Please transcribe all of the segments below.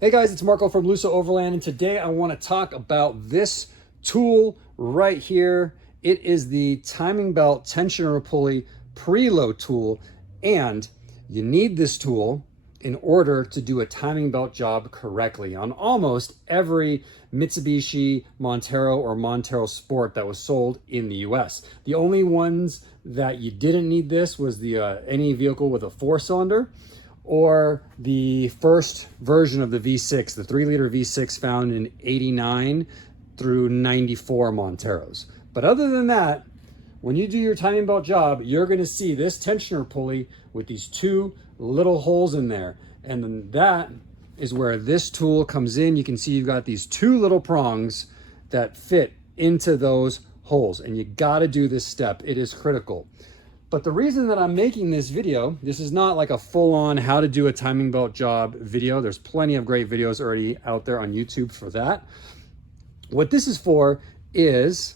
Hey guys, it's Marco from Luso Overland, and today I want to talk about this tool right here. It is the timing belt tensioner pulley preload tool, and you need this tool in order to do a timing belt job correctly on almost every Mitsubishi, Montero, or Montero Sport that was sold in the US. The only ones that you didn't need this was the any vehicle with a 4-cylinder, or the first version of the V6, the 3-liter V6 found in 89 through 94 Monteros. But other than that, when you do your timing belt job, you're gonna see this tensioner pulley with these two little holes in there. And then that is where this tool comes in. You can see you've got these two little prongs that fit into those holes, and you gotta do this step. It is critical. But the reason that I'm making this video, this is not like a full-on how to do a timing belt job video. There's plenty of great videos already out there on YouTube for that. What this is for is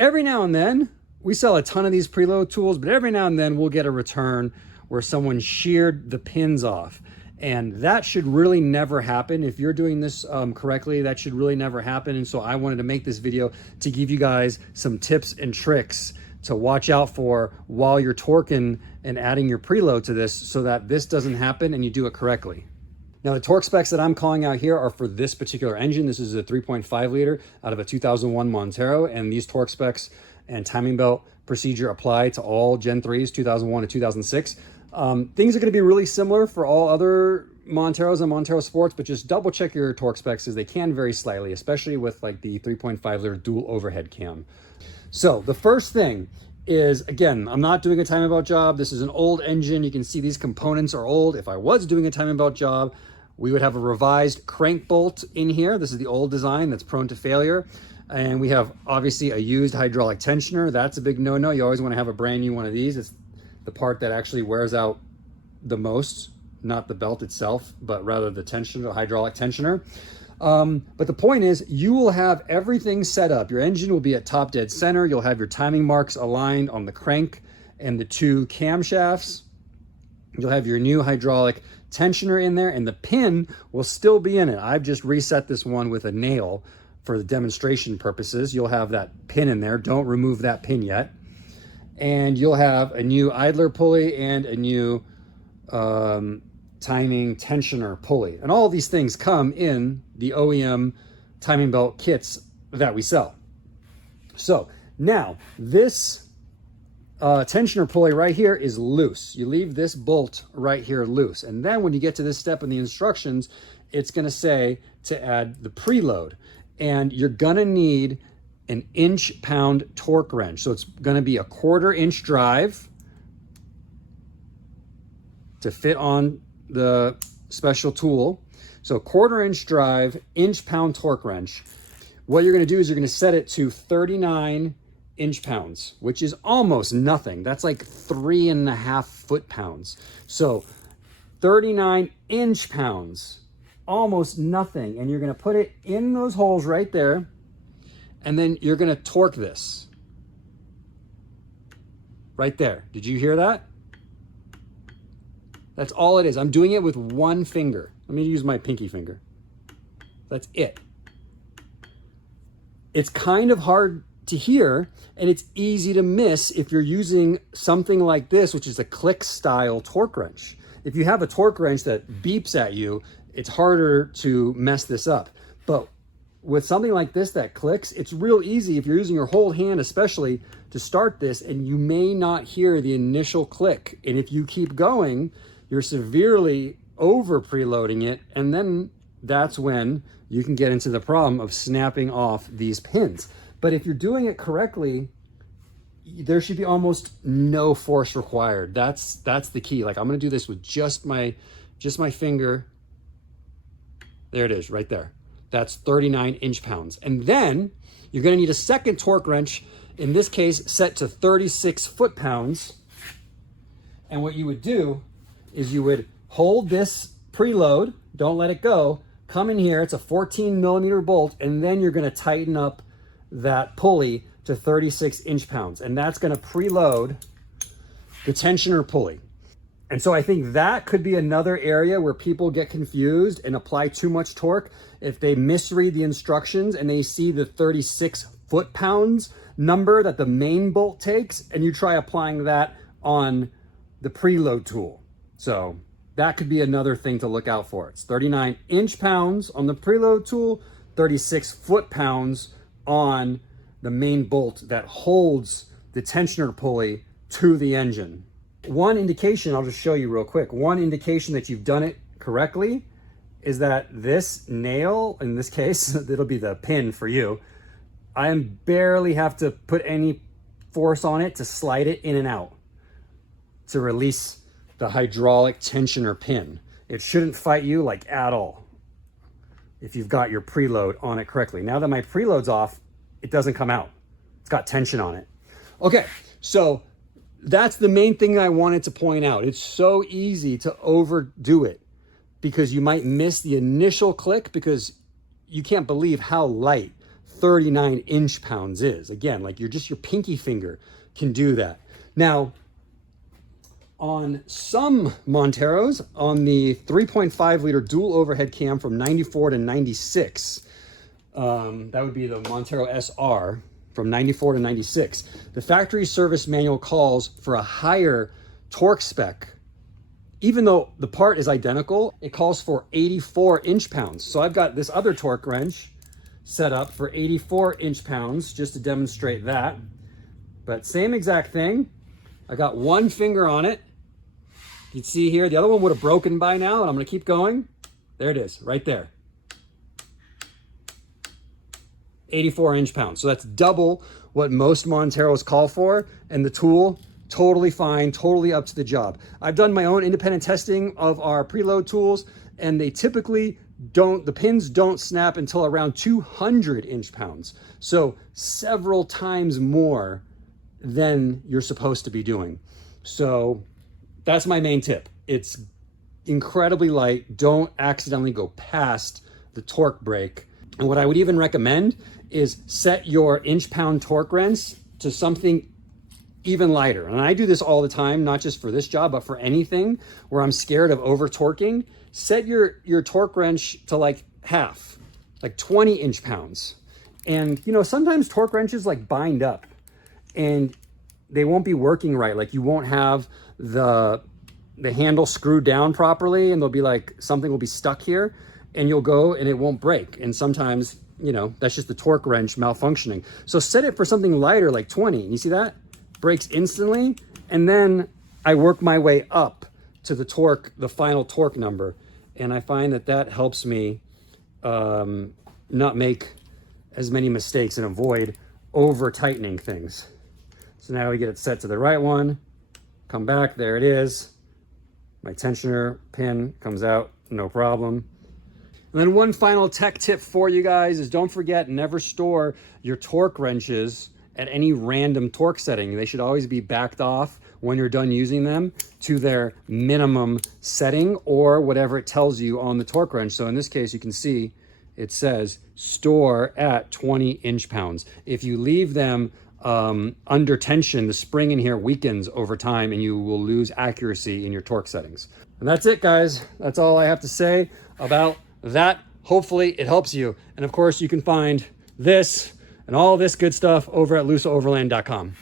every now and then, we sell a ton of these preload tools, but every now and then we'll get a return where someone sheared the pins off. And that should really never happen. If you're doing this correctly, that should really never happen. And so I wanted to make this video to give you guys some tips and tricks to watch out for while you're torquing and adding your preload to this so that this doesn't happen and you do it correctly. Now the torque specs that I'm calling out here are for this particular engine. This is a 3.5 liter out of a 2001 Montero, and these torque specs and timing belt procedure apply to all Gen 3s, 2001 to 2006. Things are gonna be really similar for all other Monteros and Montero Sports, but just double check your torque specs as they can vary slightly, especially with like the 3.5 liter dual overhead cam. So the first thing is, again, I'm not doing a timing belt job. This is an old engine. You can see these components are old. If I was doing a timing belt job, we would have a revised crank bolt in here. This is the old design that's prone to failure. And we have obviously a used hydraulic tensioner. That's a big no-no. You always want to have a brand new one of these. It's the part that actually wears out the most, not the belt itself, but rather the tensioner, the hydraulic tensioner. But the point is, you will have everything set up. Your engine will be at top dead center. You'll have your timing marks aligned on the crank and the two camshafts. You'll have your new hydraulic tensioner in there, and the pin will still be in it. I've just reset this one with a nail for the demonstration purposes. You'll have that pin in there. Don't remove that pin yet. And you'll have a new idler pulley and a new timing tensioner pulley. And all of these things come in the OEM timing belt kits that we sell. So now this tensioner pulley right here is loose. You leave this bolt right here loose. And then when you get to this step in the instructions, it's gonna say to add the preload. And you're gonna need an inch-pound torque wrench. So it's gonna be a 1/4 inch drive to fit on the special tool. So 1/4 inch drive, inch-pound torque wrench. What you're gonna do is you're gonna set it to 39 inch-pounds, which is almost nothing. That's like 3.5 foot-pounds. So 39 inch-pounds, almost nothing. And you're gonna put it in those holes right there, and then you're gonna torque this. Right there. Did you hear that? That's all it is. I'm doing it with one finger. Let me use my pinky finger. That's it. It's kind of hard to hear, and it's easy to miss if you're using something like this, which is a click style torque wrench. If you have a torque wrench that beeps at you, it's harder to mess this up. But with something like this that clicks, it's real easy if you're using your whole hand, especially to start this, and you may not hear the initial click. And if you keep going, you're severely over preloading it, and then that's when you can get into the problem of snapping off these pins. But if you're doing it correctly, there should be almost no force required. That's the key. Like, I'm gonna do this with just my finger. There it is, right there. That's 39 inch-pounds. And then you're gonna need a second torque wrench, in this case set to 36 foot-pounds. And what you would do is you would hold this preload, don't let it go, come in here, it's a 14mm bolt, and then you're gonna tighten up that pulley to 36 inch-pounds. And that's gonna preload the tensioner pulley. And so I think that could be another area where people get confused and apply too much torque. If they misread the instructions and they see the 36 foot-pounds number that the main bolt takes, and you try applying that on the preload tool. So that could be another thing to look out for. It's 39 inch-pounds on the preload tool, 36 foot-pounds on the main bolt that holds the tensioner pulley to the engine. One indication, I'll just show you real quick, one indication that you've done it correctly is that this nail, in this case, it'll be the pin for you, I barely have to put any force on it to slide it in and out to release the hydraulic tensioner pin. It shouldn't fight you like at all if you've got your preload on it correctly. Now that my preload's off, it doesn't come out. It's got tension on it. Okay, so that's the main thing I wanted to point out. It's so easy to overdo it because you might miss the initial click because you can't believe how light 39 inch-pounds is. Again, like your pinky finger can do that. Now, on some Monteros, on the 3.5 liter dual overhead cam from 94 to 96, that would be the Montero SR from 94 to 96. The factory service manual calls for a higher torque spec. Even though the part is identical, it calls for 84 inch-pounds. So I've got this other torque wrench set up for 84 inch-pounds just to demonstrate that. But same exact thing. I got one finger on it. You can see here, the other one would have broken by now, and I'm gonna keep going. There it is, right there. 84 inch-pounds. So that's double what most Monteros call for, and the tool, totally fine, totally up to the job. I've done my own independent testing of our preload tools, and they typically the pins don't snap until around 200 inch-pounds. So several times more than you're supposed to be doing. So that's my main tip. It's incredibly light. Don't accidentally go past the torque brake. And what I would even recommend is set your inch-pound torque wrench to something even lighter. And I do this all the time, not just for this job, but for anything where I'm scared of over-torquing. Set your torque wrench to like half, like 20 inch-pounds. And you know, sometimes torque wrenches like bind up and they won't be working right. Like you won't have the handle screwed down properly, and there'll be like something will be stuck here, and you'll go and it won't break. And sometimes, you know, that's just the torque wrench malfunctioning. So set it for something lighter, like 20. And you see that? Breaks instantly. And then I work my way up to the torque, the final torque number. And I find that that helps me not make as many mistakes and avoid over tightening things. So now we get it set to the right one, come back, there it is. My tensioner pin comes out, no problem. And then one final tech tip for you guys is don't forget, never store your torque wrenches at any random torque setting. They should always be backed off when you're done using them to their minimum setting or whatever it tells you on the torque wrench. So in this case, you can see it says store at 20 inch-pounds. If you leave them under tension, the spring in here weakens over time and you will lose accuracy in your torque settings. And that's it, guys. That's all I have to say about that. Hopefully it helps you. And of course, you can find this and all this good stuff over at looseoverland.com.